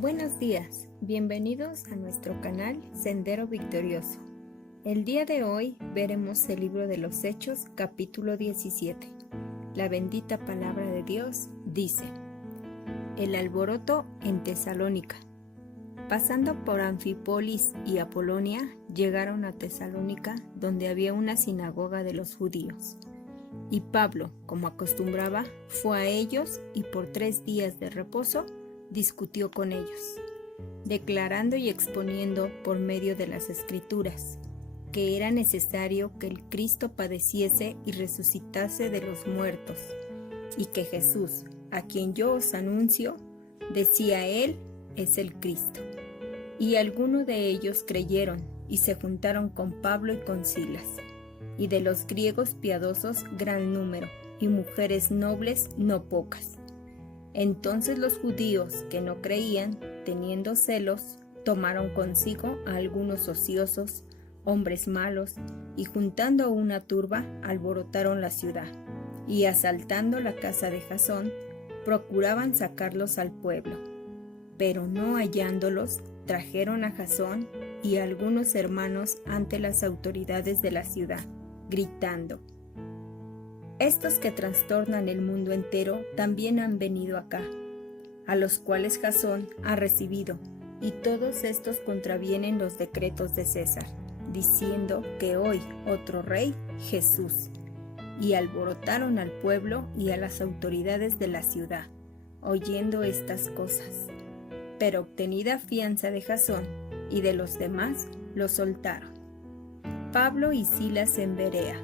Buenos días, bienvenidos a nuestro canal Sendero Victorioso. El día de hoy veremos el libro de los Hechos, capítulo 17. La bendita palabra de Dios dice: El alboroto en Tesalónica. Pasando por Anfípolis y Apolonia, llegaron a Tesalónica, donde había una sinagoga de los judíos. Y Pablo, como acostumbraba, fue a ellos y por 3 días de reposo discutió con ellos, declarando y exponiendo por medio de las Escrituras que era necesario que el Cristo padeciese y resucitase de los muertos, y que Jesús, a quien yo os anuncio, decía él, es el Cristo. Y algunos de ellos creyeron y se juntaron con Pablo y con Silas, y de los griegos piadosos gran número, y mujeres nobles no pocas. Entonces los judíos que no creían, teniendo celos, tomaron consigo a algunos ociosos, hombres malos, y juntando una turba, alborotaron la ciudad, y asaltando la casa de Jasón, procuraban sacarlos al pueblo. Pero no hallándolos, trajeron a Jasón y a algunos hermanos ante las autoridades de la ciudad, gritando: Estos que trastornan el mundo entero también han venido acá, a los cuales Jasón ha recibido, y todos estos contravienen los decretos de César, diciendo que hoy otro rey, Jesús. Y alborotaron al pueblo y a las autoridades de la ciudad, oyendo estas cosas. Pero obtenida fianza de Jasón y de los demás, los soltaron. Pablo y Silas en Berea.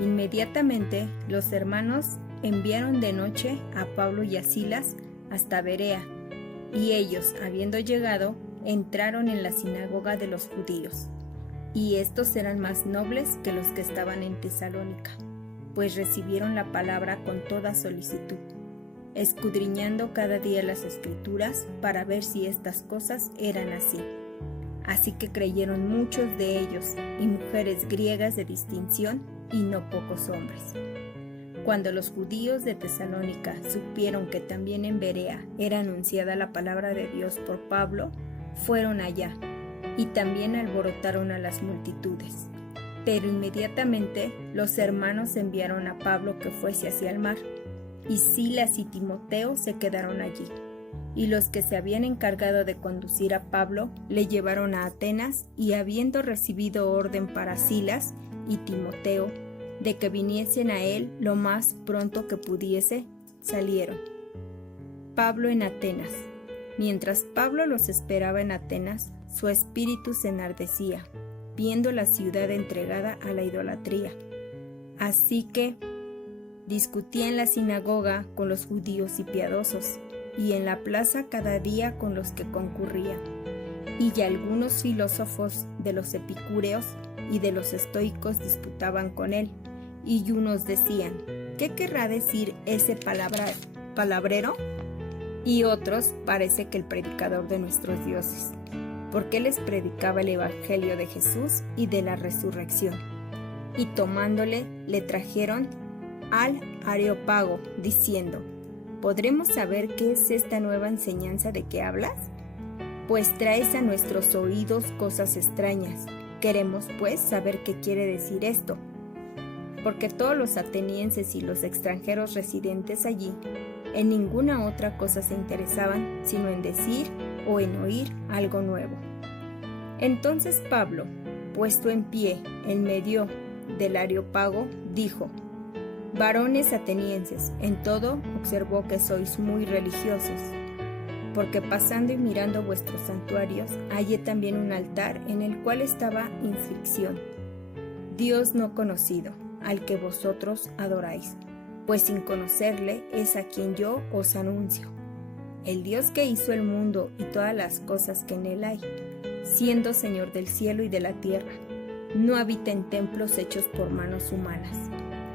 Inmediatamente los hermanos enviaron de noche a Pablo y a Silas hasta Berea, y ellos, habiendo llegado, entraron en la sinagoga de los judíos. Y estos eran más nobles que los que estaban en Tesalónica, pues recibieron la palabra con toda solicitud, escudriñando cada día las Escrituras para ver si estas cosas eran así. Así que creyeron muchos de ellos, y mujeres griegas de distinción, y no pocos hombres. Cuando los judíos de Tesalónica supieron que también en Berea era anunciada la palabra de Dios por Pablo, fueron allá, y también alborotaron a las multitudes. Pero inmediatamente los hermanos enviaron a Pablo que fuese hacia el mar, y Silas y Timoteo se quedaron allí. Y los que se habían encargado de conducir a Pablo le llevaron a Atenas, y habiendo recibido orden para Silas y Timoteo de que viniesen a él lo más pronto que pudiese, salieron. Pablo en Atenas. Mientras Pablo los esperaba en Atenas, su espíritu se enardecía, viendo la ciudad entregada a la idolatría. Así que discutía en la sinagoga con los judíos y piadosos, y en la plaza cada día con los que concurrían. Y ya algunos filósofos de los epicúreos y de los estoicos disputaban con él, y unos decían: ¿qué querrá decir ese palabrero? Y otros: parece que el predicador de nuestros dioses, porque les predicaba el evangelio de Jesús y de la resurrección. Y tomándole, le trajeron al Areópago, diciendo: ¿podremos saber qué es esta nueva enseñanza de que hablas? Pues traes a nuestros oídos cosas extrañas. Queremos pues saber qué quiere decir esto, porque todos los atenienses y los extranjeros residentes allí en ninguna otra cosa se interesaban sino en decir o en oír algo nuevo. Entonces Pablo, puesto en pie en medio del Areópago, dijo: Varones atenienses, en todo observó que sois muy religiosos, porque pasando y mirando vuestros santuarios, hallé también un altar en el cual estaba inscripción: Dios no conocido, al que vosotros adoráis, pues sin conocerle es a quien yo os anuncio. El Dios que hizo el mundo y todas las cosas que en él hay, siendo Señor del cielo y de la tierra, no habita en templos hechos por manos humanas,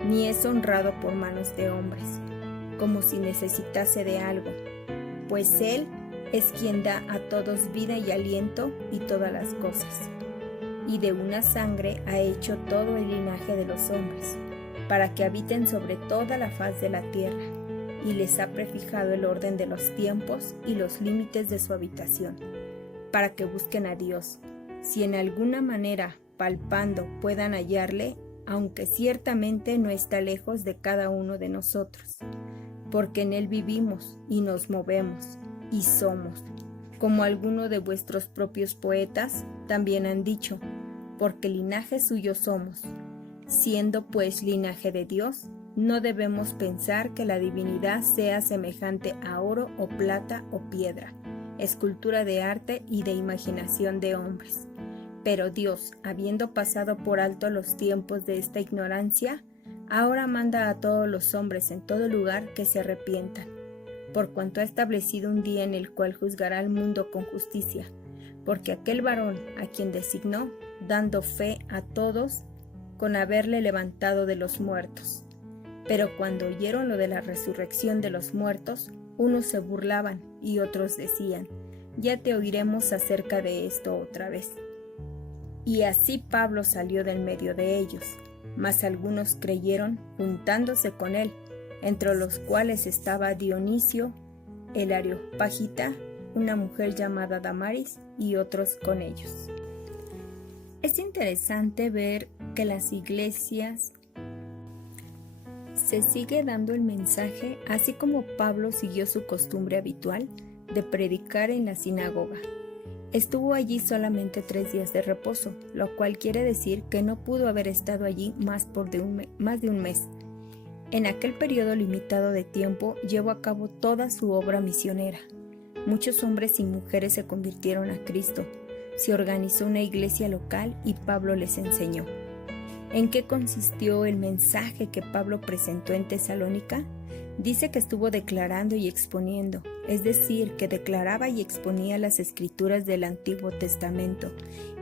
ni es honrado por manos de hombres, como si necesitase de algo, pues Él es quien da a todos vida y aliento y todas las cosas. Y de una sangre ha hecho todo el linaje de los hombres, para que habiten sobre toda la faz de la tierra, y les ha prefijado el orden de los tiempos y los límites de su habitación, para que busquen a Dios, si en alguna manera, palpando, puedan hallarle, aunque ciertamente no está lejos de cada uno de nosotros, porque en Él vivimos y nos movemos y somos, como algunos de vuestros propios poetas también han dicho, porque linaje suyo somos. Siendo pues linaje de Dios, no debemos pensar que la divinidad sea semejante a oro o plata o piedra, escultura de arte y de imaginación de hombres. Pero Dios, habiendo pasado por alto los tiempos de esta ignorancia, ahora manda a todos los hombres en todo lugar que se arrepientan, por cuanto ha establecido un día en el cual juzgará al mundo con justicia, porque aquel varón a quien designó, dando fe a todos, con haberle levantado de los muertos. Pero cuando oyeron lo de la resurrección de los muertos, unos se burlaban y otros decían, ya te oiremos acerca de esto otra vez. Y así Pablo salió del medio de ellos, mas algunos creyeron juntándose con él, entre los cuales estaba Dionisio, el Areopagita, una mujer llamada Damaris y otros con ellos. Es interesante ver que las iglesias se sigue dando el mensaje, así como Pablo siguió su costumbre habitual de predicar en la sinagoga. Estuvo allí solamente 3 días de reposo, lo cual quiere decir que no pudo haber estado allí más de un mes. En aquel periodo limitado de tiempo llevó a cabo toda su obra misionera. Muchos hombres y mujeres se convirtieron a Cristo. Se organizó una iglesia local y Pablo les enseñó. ¿En qué consistió el mensaje que Pablo presentó en Tesalónica? Dice que estuvo declarando y exponiendo, es decir, que declaraba y exponía las escrituras del Antiguo Testamento,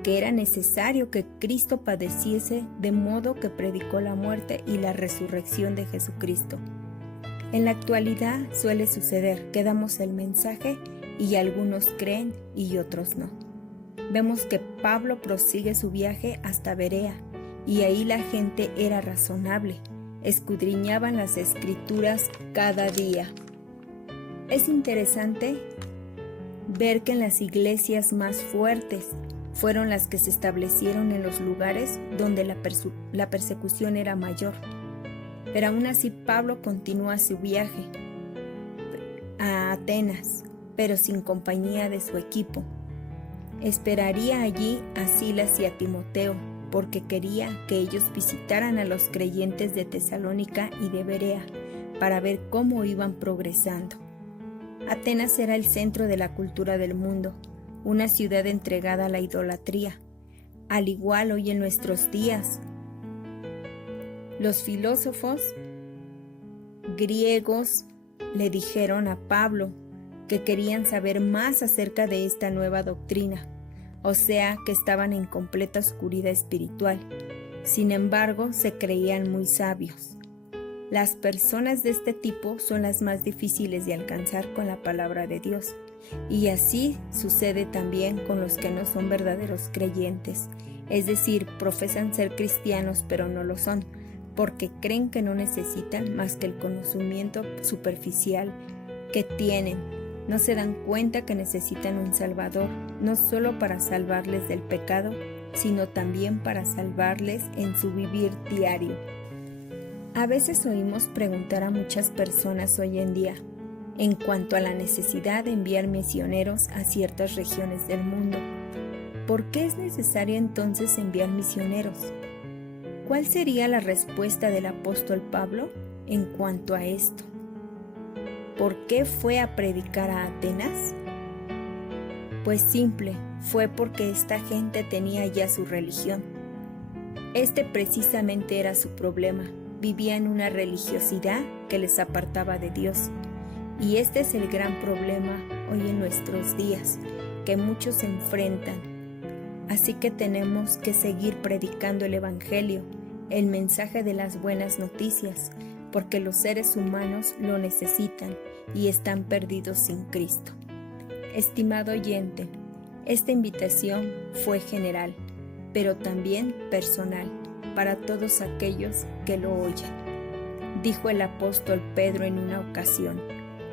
que era necesario que Cristo padeciese, de modo que predicó la muerte y la resurrección de Jesucristo. En la actualidad suele suceder que damos el mensaje y algunos creen y otros no. Vemos que Pablo prosigue su viaje hasta Berea, y ahí la gente era razonable. Escudriñaban las escrituras cada día. Es interesante ver que en las iglesias más fuertes fueron las que se establecieron en los lugares donde la persecución era mayor. Pero aún así Pablo continúa su viaje a Atenas, pero sin compañía de su equipo. Esperaría allí a Silas y a Timoteo, porque quería que ellos visitaran a los creyentes de Tesalónica y de Berea para ver cómo iban progresando. Atenas era el centro de la cultura del mundo, una ciudad entregada a la idolatría, al igual hoy en nuestros días. Los filósofos griegos le dijeron a Pablo que querían saber más acerca de esta nueva doctrina, o sea que estaban en completa oscuridad espiritual. Sin embargo, se creían muy sabios. Las personas de este tipo son las más difíciles de alcanzar con la palabra de Dios, y así sucede también con los que no son verdaderos creyentes, es decir, profesan ser cristianos pero no lo son, porque creen que no necesitan más que el conocimiento superficial que tienen. No se dan cuenta que necesitan un Salvador, no solo para salvarles del pecado, sino también para salvarles en su vivir diario. A veces oímos preguntar a muchas personas hoy en día en cuanto a la necesidad de enviar misioneros a ciertas regiones del mundo. ¿Por qué es necesario entonces enviar misioneros? ¿Cuál sería la respuesta del apóstol Pablo en cuanto a esto? ¿Por qué fue a predicar a Atenas? Pues simple, fue porque esta gente tenía ya su religión. Este precisamente era su problema, vivían una religiosidad que les apartaba de Dios. Y este es el gran problema hoy en nuestros días, que muchos enfrentan. Así que tenemos que seguir predicando el Evangelio, el mensaje de las buenas noticias, porque los seres humanos lo necesitan y están perdidos sin Cristo. Estimado oyente, esta invitación fue general, pero también personal, para todos aquellos que lo oyen. dijo el apóstol Pedro en una ocasión: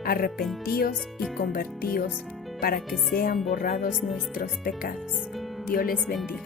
arrepentíos y convertíos para que sean borrados nuestros pecados. Dios les bendiga.